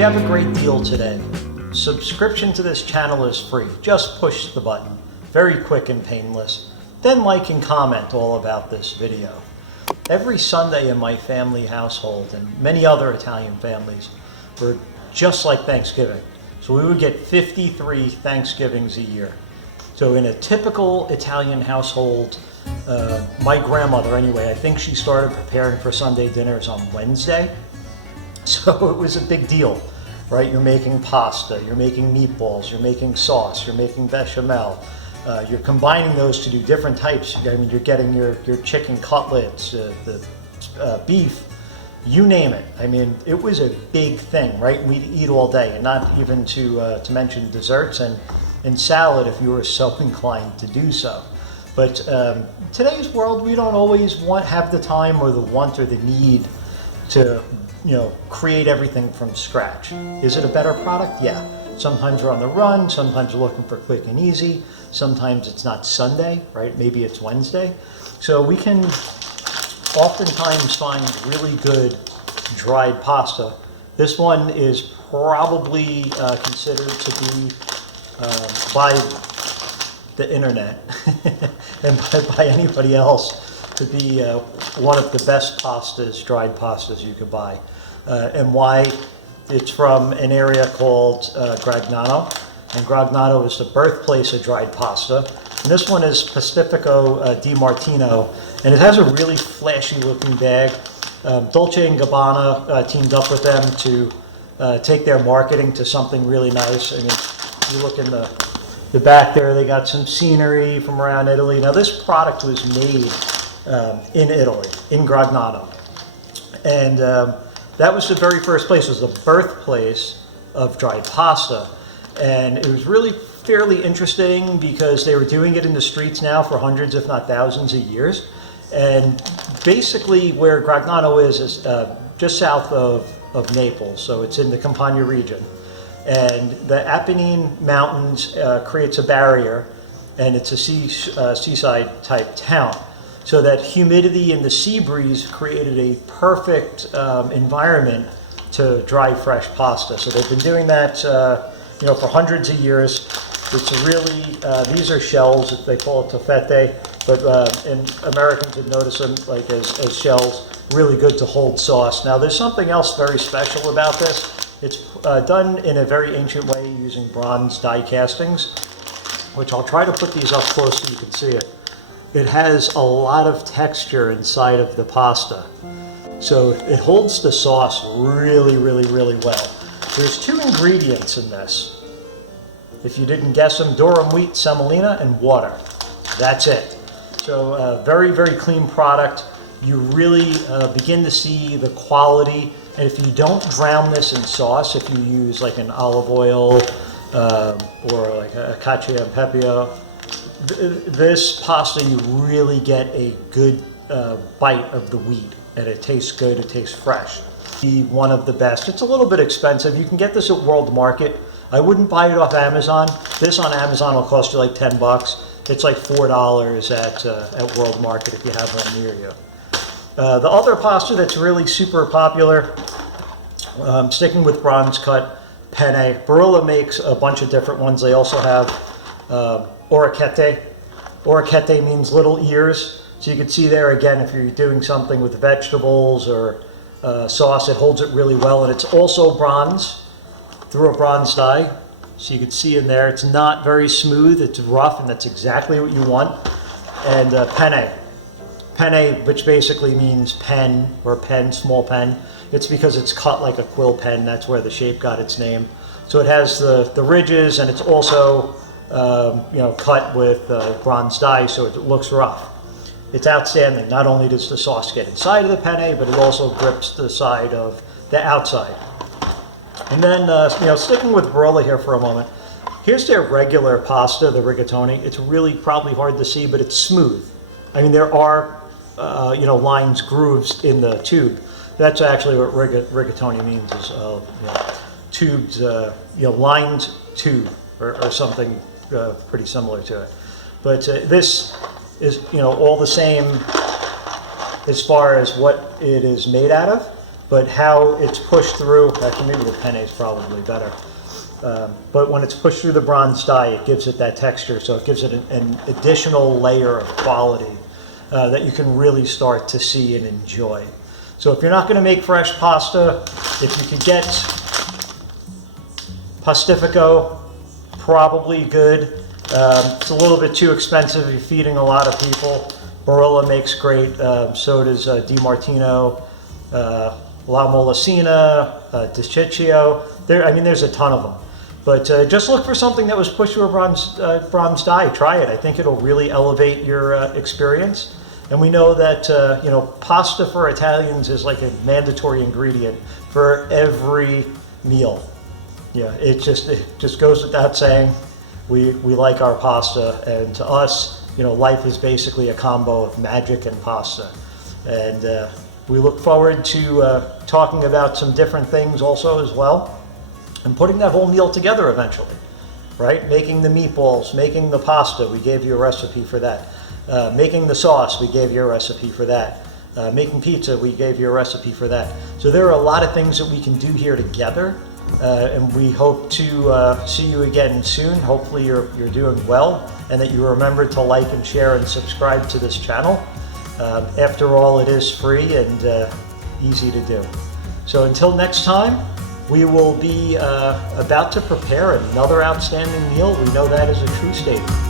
We have a great deal today. Subscription to this channel is free. Just push the button. Very quick and painless. Then like and comment all about this video. Every Sunday in my family household and many other Italian families were just like Thanksgiving. So we would get 53 Thanksgivings a year. So in a typical Italian household, my grandmother anyway, I think she started preparing for Sunday dinners on Wednesday. So it was a big deal, right? You're making pasta, you're making meatballs, you're making sauce, you're making bechamel. You're combining those to do different types. I mean, you're getting your chicken cutlets, the beef, you name it. I mean, it was a big thing, right? We'd eat all day, and not even to mention desserts and salad if you were so inclined to do so. But today's world, we don't always have the time or the want or the need to create everything from scratch. Is it a better product? Yeah. Sometimes we're on the run, sometimes we're looking for quick and easy, sometimes it's not Sunday, right? Maybe it's Wednesday. So we can oftentimes find really good dried pasta. This one is probably considered to be by the internet and by anybody else to be one of the best pastas, dried pastas you could buy. And why? It's from an area called Gragnano, and Gragnano is the birthplace of dried pasta. And this one is Pastifico di Martino, and it has a really flashy looking bag. Dolce & Gabbana teamed up with them to take their marketing to something really nice. I mean, you look in the back there, they got some scenery from around Italy. Now this product was made in Italy, in Gragnano. And that was the very first place. It was the birthplace of dried pasta. And it was really fairly interesting because they were doing it in the streets now for hundreds, if not thousands of years. And basically where Gragnano is just south of Naples. So it's in the Campania region. And the Apennine Mountains creates a barrier, and it's a seaside type town. So that humidity and the sea breeze created a perfect environment to dry fresh pasta. So they've been doing that for hundreds of years. It's really, these are shells, they call it taffete, but and Americans would notice them like as shells, really good to hold sauce. Now there's something else very special about this. It's done in a very ancient way using bronze die castings, which I'll try to put these up close so you can see it. It has a lot of texture inside of the pasta. So it holds the sauce really, really, really well. There's two ingredients in this. If you didn't guess them, durum wheat, semolina, and water. That's it. So very, very clean product. You really begin to see the quality. And if you don't drown this in sauce, if you use like an olive oil or like a cacio e pepe, this pasta, you really get a good bite of the wheat, and it tastes good, it tastes fresh. One of the best. It's a little bit expensive. You can get this at World Market. I wouldn't buy it off Amazon. This on Amazon will cost you like 10 bucks. It's like $4 at World Market if you have one near you. The other pasta that's really super popular, sticking with bronze cut, penne. Barilla makes a bunch of different ones. They also have orecchiette. Orecchiette means little ears. So you can see there again, if you're doing something with vegetables or sauce, it holds it really well. And it's also bronze, through a bronze die. So you can see in there, it's not very smooth, it's rough, and that's exactly what you want. And penne. Penne, which basically means pen, or pen, small pen. It's because it's cut like a quill pen. That's where the shape got its name. So it has the ridges, and it's also cut with bronze die, so it looks rough. It's outstanding. Not only does the sauce get inside of the penne, but it also grips the side of the outside. And then, sticking with Barilla here for a moment, here's their regular pasta, the rigatoni. It's really probably hard to see, but it's smooth. I mean, there are, lines, grooves in the tube. That's actually what rigatoni means, is tubed, lined tube, or something pretty similar to it. But this is, all the same as far as what it is made out of. but how it's pushed through, actually maybe the penne is probably better. But when it's pushed through the bronze die, it gives it that texture, so it gives it an additional layer of quality that you can really start to see and enjoy. So if you're not going to make fresh pasta, if you could get Pastifico, probably good. It's a little bit too expensive if you're feeding a lot of people. Barilla makes great, so does Di Martino, La Molesina, Desticcio. There's a ton of them. But just look for something that was pushed through a bronze die. Try it. I think it'll really elevate your experience. And we know that pasta for Italians is like a mandatory ingredient for every meal. Yeah, it just goes without saying. We like our pasta, and to us, life is basically a combo of magic and pasta. And we look forward to talking about some different things also as well, and putting that whole meal together eventually, right? Making the meatballs, making the pasta, we gave you a recipe for that. Making the sauce, we gave you a recipe for that. Making pizza, we gave you a recipe for that. So there are a lot of things that we can do here together, and we hope to see you again soon. Hopefully you're doing well, and that you remember to like and share and subscribe to this channel. After all, it is free and easy to do. So until next time, we will be about to prepare another outstanding meal. We know that is a true statement.